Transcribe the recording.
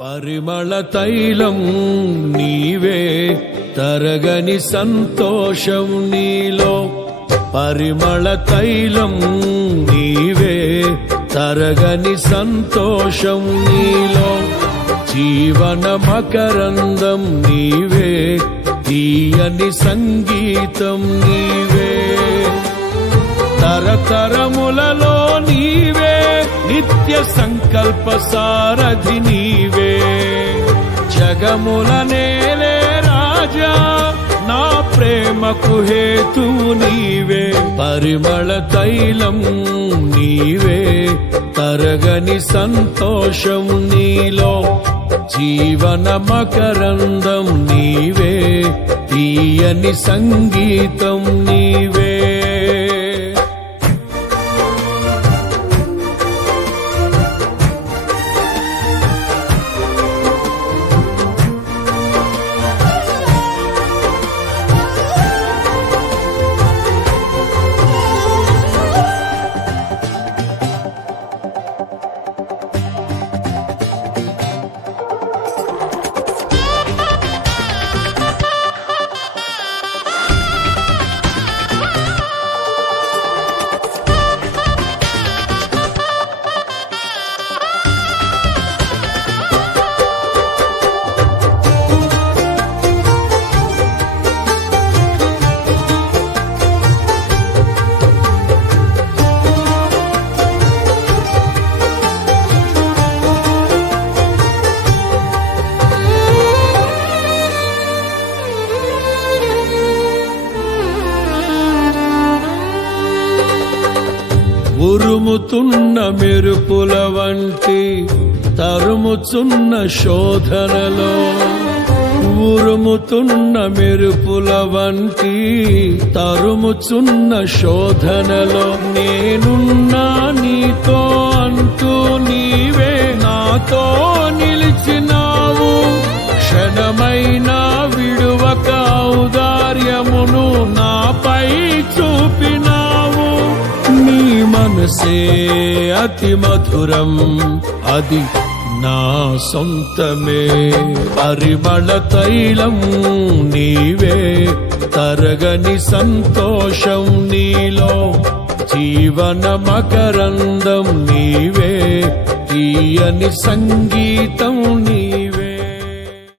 పరిమళ తైలం నీవే తరగని సంతోషం నీలో పరిమళ తైలం నీవే తరగని సంతోషం నీలో జీవన మకరందం నీవే తీయని సంగీతం నీవే తరతరములలో నీవే నిత్య సంకల్ప సారథి నీవే జగముల నేలే రాజా నా ప్రేమకు హేతు నీవే పరిమళ తైలం నీవే తరగని సంతోషం నీలో జీవన మకరందం నీవే తీయని సంగీతం నీవే ఉరుముతున్న మెరుపుల వంటి తరుముచున్న శోధనలో ఉరుముతున్న మెరుపుల వంటి తరుముచున్న శోధనలో నేనున్నా నీతో అంటూ నీవే నాతో నిలిచినావు క్షణమైనా విడువక ఔదార్యమును నాపై చూపినావు నీ మనసే అతి మధురం అది నా సొంతమే పరిమళ తైలం నీవే తరగని సంతోషం నీలో జీవన మకరందం నీవే తీయని సంగీతం